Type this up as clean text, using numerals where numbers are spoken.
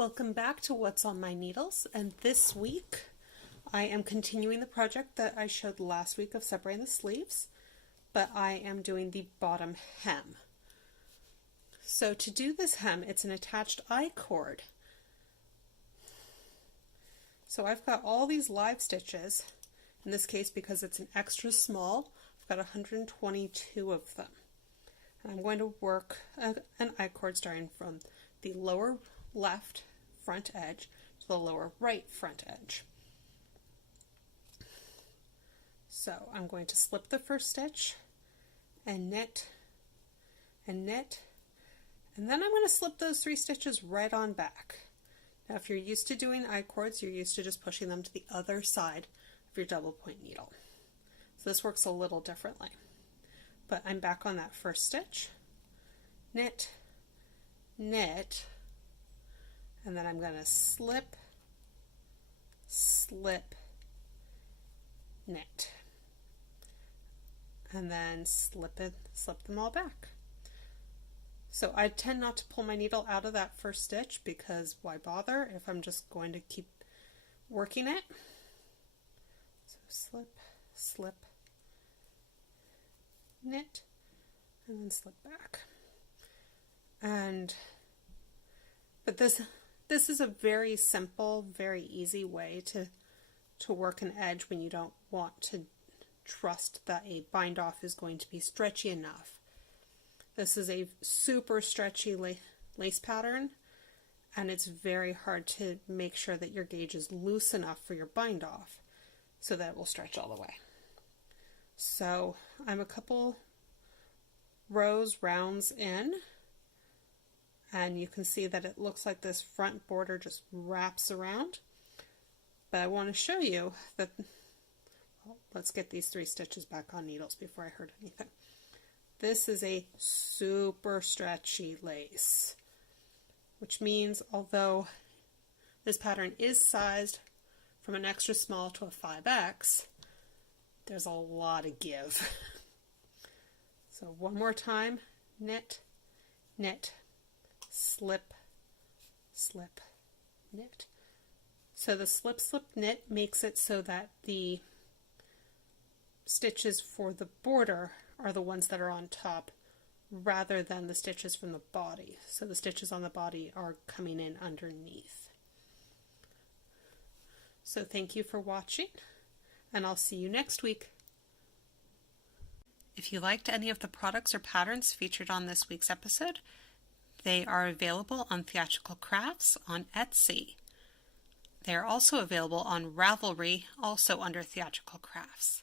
Welcome back to What's on My Needles, and this week I am continuing the project that I showed last week of separating the sleeves, but I am doing the bottom hem. So to do this hem, it's an attached I-cord. So I've got all these live stitches, in this case because it's an extra small, I've got 122 of them. And I'm going to work an I-cord starting from the lower left front edge to the lower right front edge. So I'm going to slip the first stitch and knit and knit, and then I'm going to slip those 3 stitches right on back. Now if you're used to doing I-cords, you're used to just pushing them to the other side of your double point needle. So this works a little differently. But I'm back on that first stitch, knit, knit, and then I'm going to slip, slip, knit, and then slip them all back. So I tend not to pull my needle out of that first stitch because why bother if I'm just going to keep working it. So slip, slip, knit, and then slip back. But this is a very simple, very easy way to work an edge when you don't want to trust that a bind off is going to be stretchy enough. This is a super stretchy lace pattern, and it's very hard to make sure that your gauge is loose enough for your bind off so that it will stretch all the way. So I'm a couple rounds in, and you can see that it looks like this front border just wraps around. But I want to show you that, well, let's get these 3 stitches back on needles before I hurt anything. This is a super stretchy lace, which means although this pattern is sized from an extra small to a 5X, there's a lot of give. So one more time, knit, knit, slip, slip, knit. So the slip, slip, knit makes it so that the stitches for the border are the ones that are on top rather than the stitches from the body. So the stitches on the body are coming in underneath. So thank you for watching, and I'll see you next week. If you liked any of the products or patterns featured on this week's episode, they are available on Theatrical Crafts on Etsy. They are also available on Ravelry, also under Theatrical Crafts.